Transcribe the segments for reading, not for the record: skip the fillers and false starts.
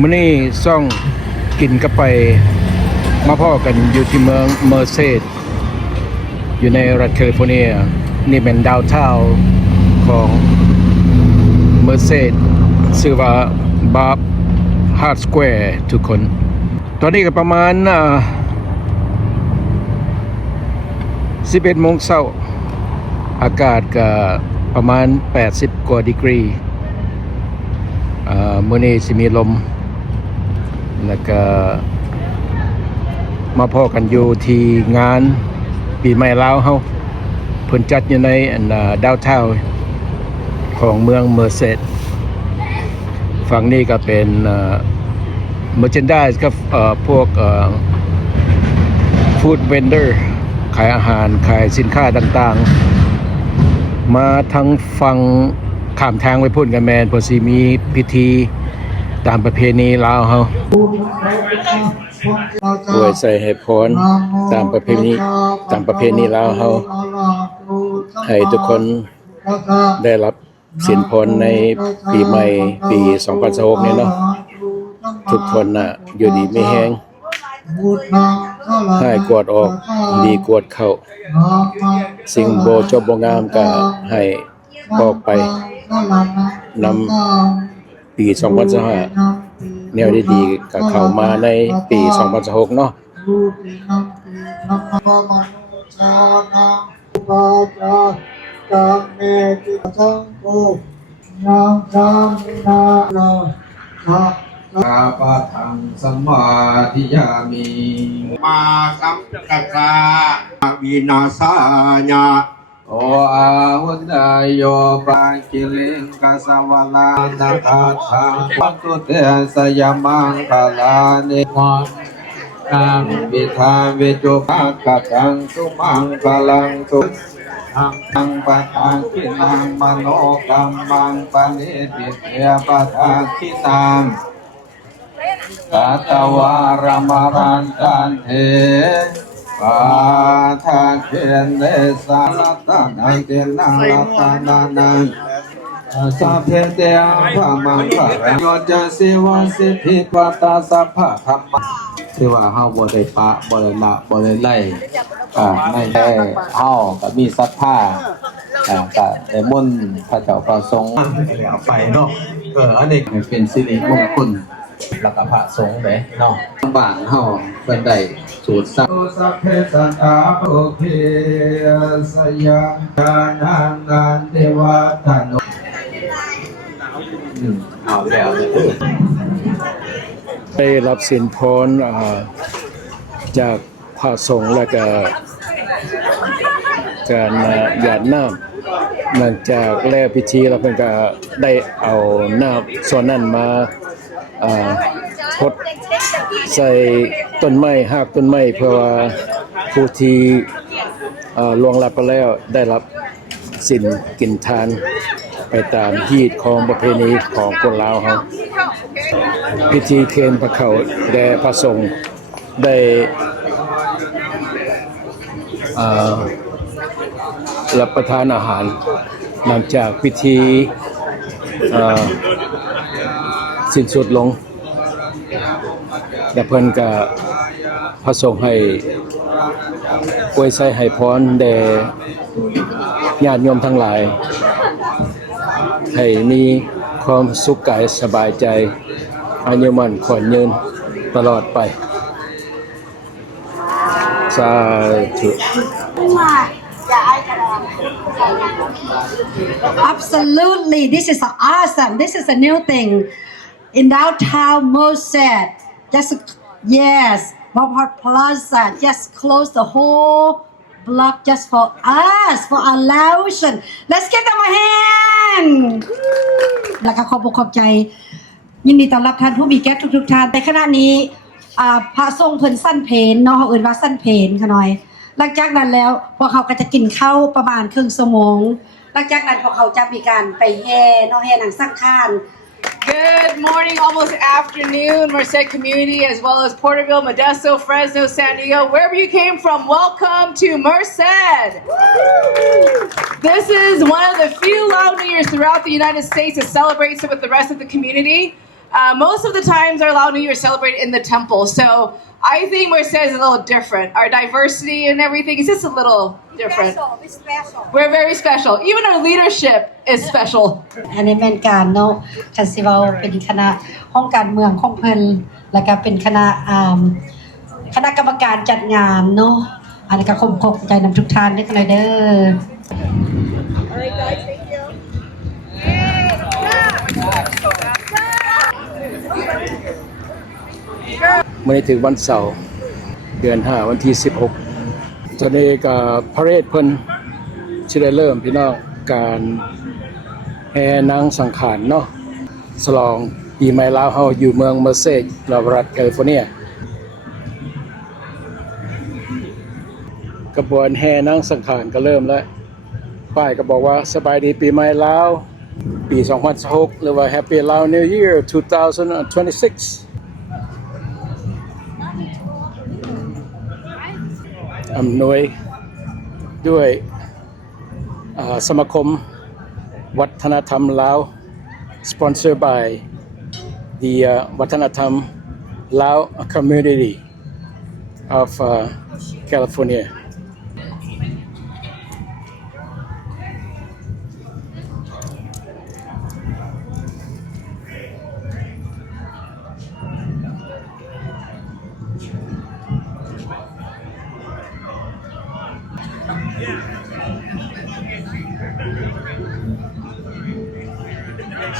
มื้อนี้ซ่องกินกับไปมาพ่อกันอยู่ที่เมืองเมอร์เซดอยู่ในรัฐแคลิฟอร์เนียนี่เป็นดาวน์ทาวน์ของเมอร์เซดชื่อว่าบาร์บฮาร์ดสแควร์ทุกคนตอนนี้ก็ประมาณ11 โมงเช้าอากาศก็ประมาณ80 กว่าดีกรีมื้อนี้สิมีลมแล้วก็มาพอกันอยู่ที่งานปีใหม่ลาวเฮาเพิ่นจัดอยู่ในดาวน์ทาวน์ของเมืองเมอร์เซดฝั่งนี้ก็เป็นเมอร์แชนไดส์กับพวกฟู้ดเวนเดอร์ขายอาหารขายสินค้าต่างๆมาทั้งฝั่งข้ามทางไปพุ่นกันแมนเพอสิมีพิธีตามประเพณีลาวเฮาอวยใส่ให้พรตามประเพณีลาวเฮาให้ทุกคนได้รับสินพรในปีใหม่ปี2026นี้เนาะทุกคนน่ะอยู่ดีไม่แห้งให้กวดออกดีกวดเข้าสิ่งบ่จบบ่งามก็ให้ออกไปนำปี2025แนวดีๆก็เข้ามาในปี2026เนาะอาปะทังสมาธิยามิมาสัมกัสสะวินาศาญะโออาหุนายโยปากิลิงกัสวะลานาคาทังปัตุเตสยามังคลานิวันนังวิทาวิจุภะกตังสุมังคลังสุทังปะทาคินังมโนกัมมังปณิติเตปะทาคินังกาตวารมารันตันเทปาทาเคนเนสาลตานังเตนังลัตานานังสัพเพเตภะมังคะโยจะสิวาสิทธิปัตตาสัพพะธรรมะที่ว่าเฮาบ่ได้ปะบ่ได้ละบ่ได้ไล่ไม่ได้เฮาก็มีศรัทธาก็ได้มนต์พระเจ้าประสงค์เอาไปเนาะอันนี้เป็นสิริมงคลแล้วก็พระสงฆ์เด้เนาะบ้านเฮาเพิ่นได้สูตรสัพเพสัตตาโภเคสยามญาณังนันเทวตานุเอาแล้วได้รับสินพรจากพระสงฆ์และก็การหยาดน้ำหลังจากแล้วพิธีเราเพิ่นก็ได้เอาน้ำส่วนนั้นมาพดใส่ต้นไม้หากต้นไม้เพื่อว่าผู้ที่ล่วงลับไปแล้วได้รับสินกินทานไปตามฮีตของประเพณีของคนลาวเฮาพิธีเคนพระเขาแด่พระสงฆ์ได้รับประทานอาหารหลังจากพิธีสิ้นสุดลงและเพิ่นก็พระสงฆ์ให้อวยใส่ให้พรแด่ญาติโยมทั้งหลายให้มีความสุขกายสบายใจอายุมั่นขวัญยืนตลอดไปสาธุ Absolutely, this is awesome. This is a new thing in downtown Merced. Just yes, Walmart Plaza. Just close the whole block just for us for our lounge. Let's give them a hand. แล้วก็ขอบใจยินดีต้อนรับท่านผู้มีเกียรติทุกท่านในขณะนี้พระทรงเพิ่นสั้นเพนเนาะเอิ้นว่าสั้นเพนค่ะหน่อยหลังจากนั้นแล้วพวกเขาก็จะกินข้าวประมาณครึ่งชั่วโมงหลังจากนั้นพวกเขาจะมีการไปแห่เนาะแห่หนังสังฆทาน Good morning, almost afternoon, Merced community, as well as Porterville, Modesto, Fresno, San Diego, wherever you came from, welcome to Merced. This is one of the few loud New Years throughout the United States that celebrates it with the rest of the community. Most of the times our Lao New Year is celebrated in the temple, so I think Merced is a little different. Our diversity and everything is just a little different. We're very special. Even our leadership is special. อันนี้เป็นการเนาะคันสิเว้าเป็นคณะห้องการเมืองของเพิ่นแล้วก็เป็นคณะคณะกรรมการจัดงานเนาะอันนี้ก็ขอบใจนำทุกท่านเด้อเด้อ มื้อนี้ถึงวันเสาร์เดือน5วันที่16ตอนนี้ก็พาเรดเพิ่นสิได้เริ่มพี่น้องการแห่นางสังขารเนาะฉลองปีใหม่ลาวเฮาอยู่เมืองเมอร์เซจรัฐแคลิฟอร์เนียกระบวนแห่นางสังขารก็เริ่มแล้วป้ายก็บอกว่าสบายดีปีใหม่ลาวปี2016หรือว่า Happy Lao New Year 2026อำนวยด้วยสมาคมวัฒนธรรมลาว sponsored by the วัฒนธรรม Lao community of California.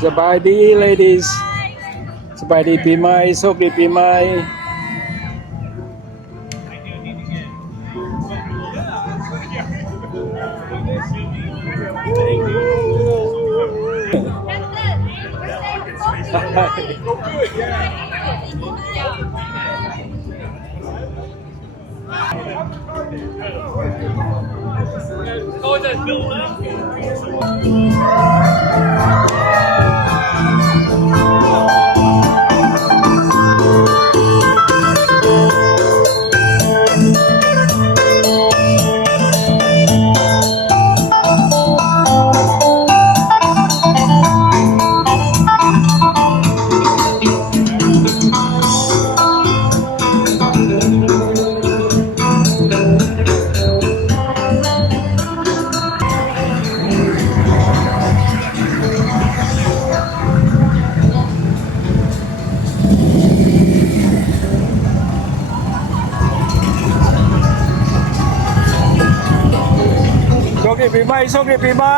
Sabadi ladies. Sabadi ปีใหม่โชคดีปีใหม่ปีใหม่โชคดีปีใหม่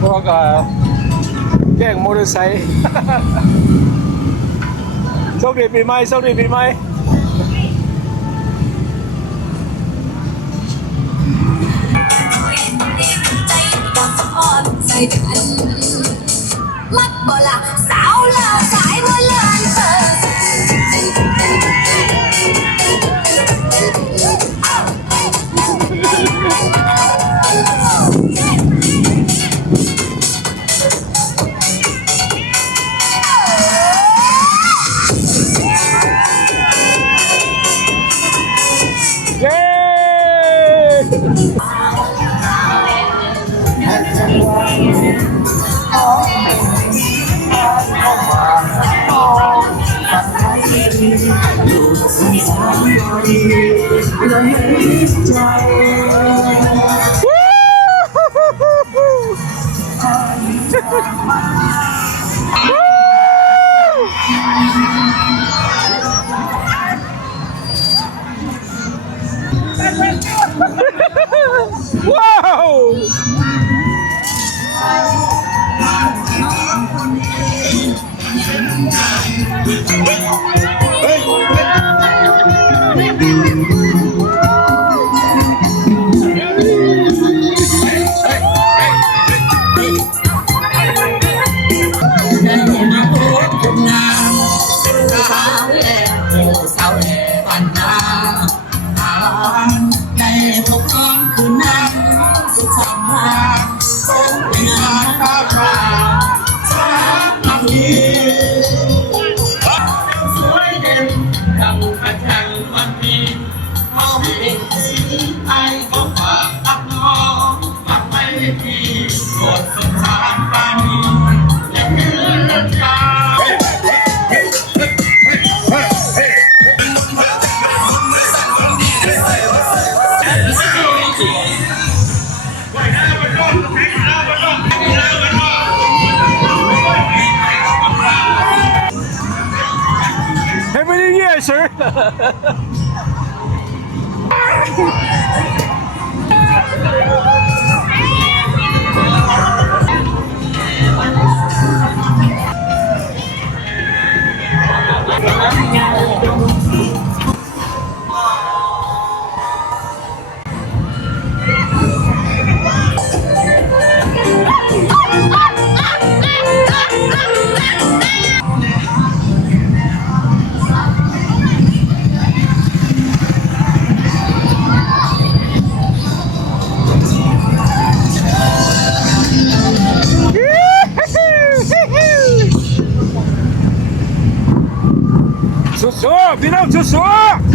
พวกแย่งมอเตอร์ไซค์โชคดีปีใหม่โชคดีปีใหม่มักบ่ล่ะสาวลาวสายบ่เลื่อนเปิด Happy New Year, sir. สู้ๆพี่น้องสู้ๆ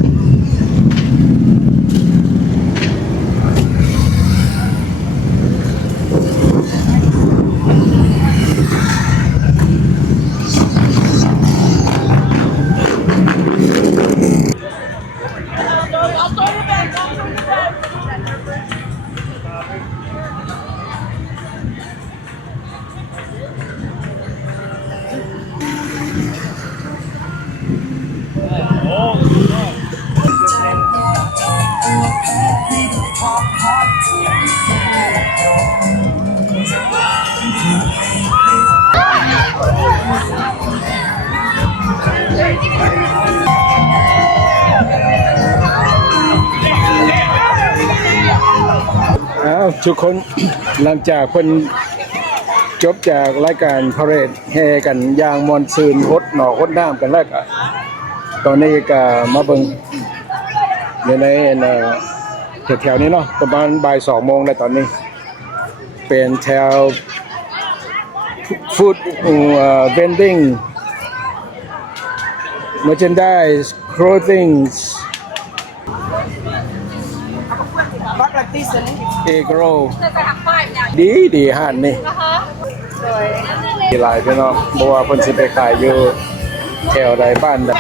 ทุกคน หลังจากเพิ่นจบจากรายการพาเหรดแห่กันอย่างมวนซืนฮดหนอฮดน้ำกันแล้วก็ตอนนี้ก็มาเบิ่งอยู่ในแถวๆนี้เนาะประมาณบ่าย 2 โมงแล้วตอนนี้เป็นแถว food vending merchandise clothing egg roll ดีๆห้านนี่ดีหลายพี่น้องบ่ว่าเพิ่นสิไปขายอยู่แถวใดบ้านใด